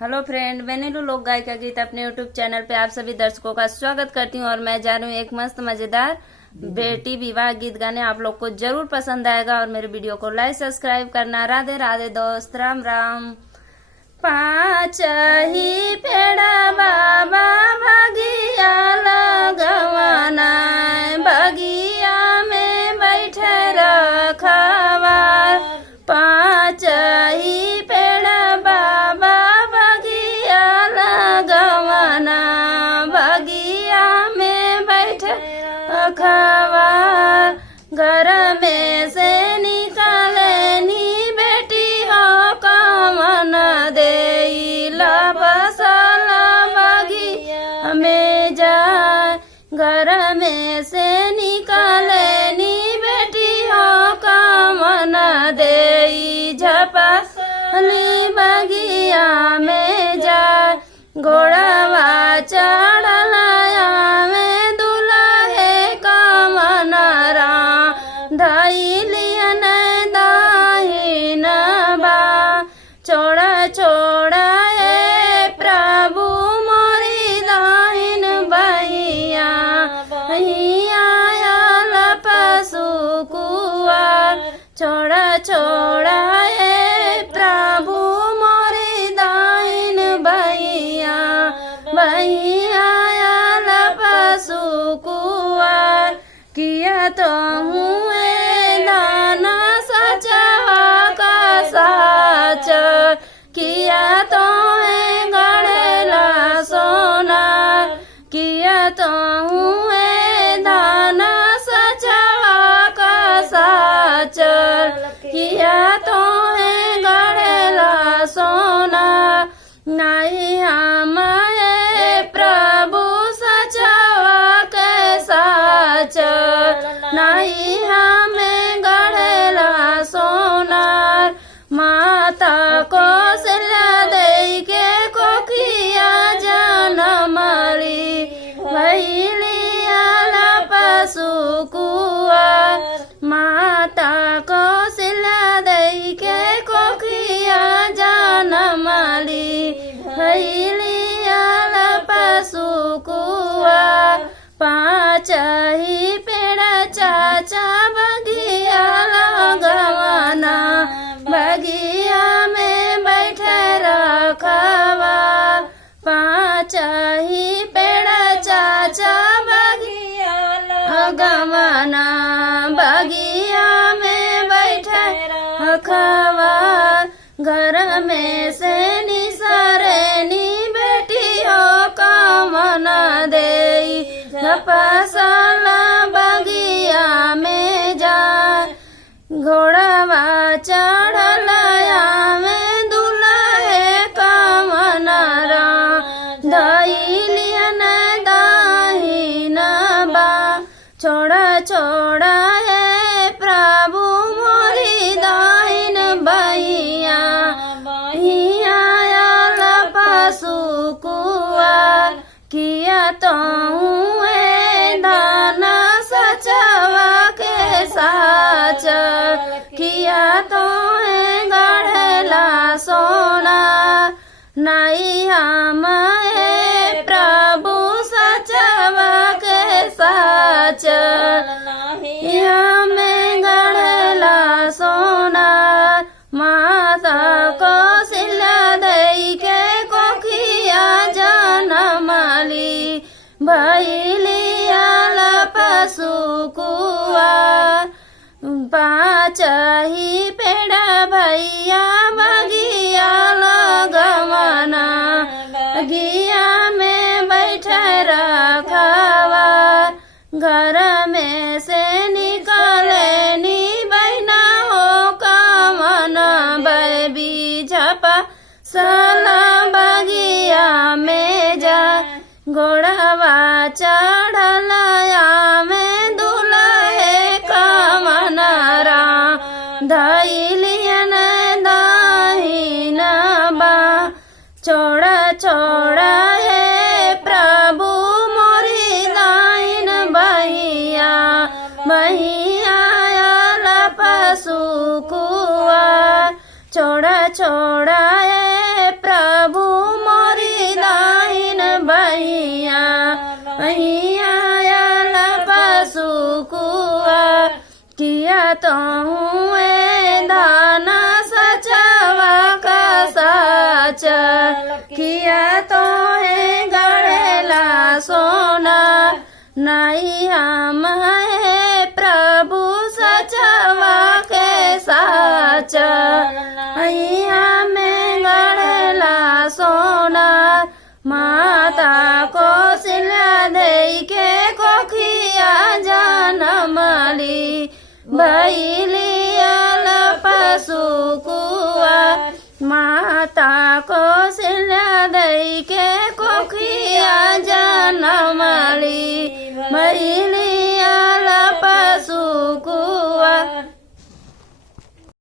Hello friend, मैं नीलू लोक गायिका गीत अपने यूट्यूब चैनल पे आप सभी दर्शकों का स्वागत करती हूँ। और मैं जा रही हूँ एक मस्त मजेदार बेटी विवाह गीत गाने। आप लोग को जरूर पसंद आएगा और मेरे वीडियो को लाइक सब्सक्राइब करना। राधे राधे दोस्त, राम राम। पाँच ही पेड़ा बाबा बगिया लगवाना, बगिया में बैठे रखवार। पाँच ही पेड़ा बाबा बगिया लगवाना, बगिया में बैठे रखवार। घर में से निकाले नी बेटी हो कमन दे बसल बगिया में जाए। घर में से निकाले नी बेटी हो कमन दे झपसली बगिया में जाए। घोड़वा चढ़लाया में दुल्हे कमन धैलियन दाहिन बा। छोड़ा छोड़ा ए प्रभु मोरी दाहिन बहिया, बहिया पशु कुआर। छोड़ा छोड़ा ए प्रभु मोरी दाहिन बहिया, बहिया पशु कुआर। किया तो हुए दाना सचवा का साच, किया तो है गढ़ेला सोनार। किया तो हुए दाना सचवा का साच, किया तो है गढ़ेला सोनार। नहीं हम प्रभु सचवा के साच, नहीं हमें गढ़ेला सोनार। माता को सिला दे के कोखिया जनमली, भैलिया पशु कुआर। माता को सिला दे के कोखिया जनमली, भैलिया पशु कुआर। पाँच ही पेड़ा चाचा बगिया लगवाना, बगिया में बैठे रखवार। पाँच ही पेड़ा चाचा बगिया लगवाना, बगिया में बैठे रखवार। घर में से निसरे नी बेटी हो कमन दे फसल बगिया में जाए। घोड़वा चढ़लाया में दुल्हे कमन धैलियन दाहिन बा। छोड़ा छोड़ा है प्रभु मोरी दाहिन बहिया, बहिया पशु कुआर। किया तो हुए दाना सचवा के साच, किया तो है गढ़ेला सोना। नहीं हम प्रभु सचवा के साच, नहीं हमें गढ़ेला सोना। माता को सिला दे के कोखिया जनमली, भैलिया पशु कुआर। पाँच ही पेड़ा भैया बगिया लगवाना, बगिया में बैठे रखवार। घर में से निकाले नी बहना हो कमन बैबी झपा सला बगिया में जा। घोड़वा चढ़लाया में दुल्हे कमन धैलियन दाहिन बा। छोड़ा छोड़ा है प्रभु मोरी दाहिन बहिया, बहिया पशु कुआर। छोड़ा छोड़ा है प्रभु तो हुए दान सचवा का साच किया तो है गढ़ेला सोना नहीं हम है प्रभु सचवा के साच नहीं हमें गढ़ेला सोना माता कौशल्या दे के कोखिया जनमली भई